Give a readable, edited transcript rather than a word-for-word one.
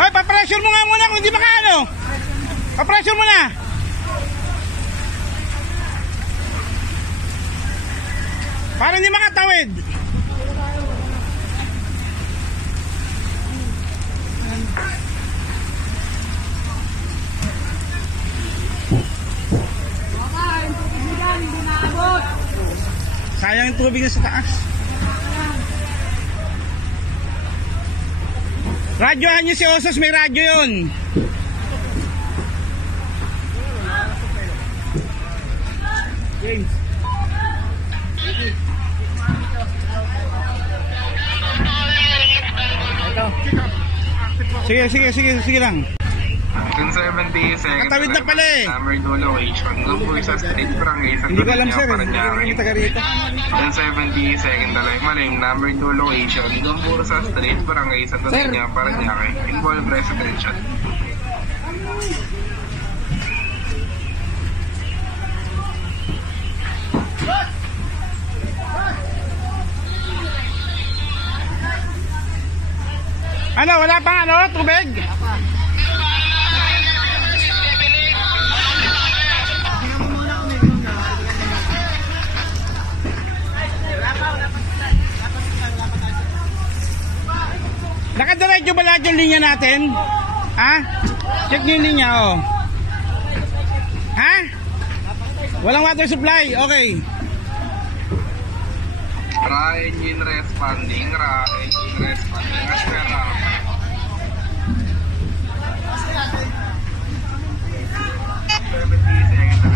Ay, papressure mo nga muna kung hindi makaano. Papressure mo na. Para hindi makatawid. Sayang yung tubig na sa taas. Radyohan niyo si Osos, may radyo yun. Sige lang. 270 seconds. Katawid na pala eh. Number 2 location. Gumboy sa street Barangay Santo Hindi ko alam Niño, sir, Parañaque. hindi ko taga rito. 270 second alive malim. Number 2 location. Gumboy sa street Barangay Santo Niño, Parañaque. Involved residential. Ano, wala pang ano, tubig? Nakadiretso ba lahat yung linya natin? Ha? Check nyo yung linya, oh. Ha? Walang water supply, okay. Engine responding. Engine responding. Aspera. 70 seconds.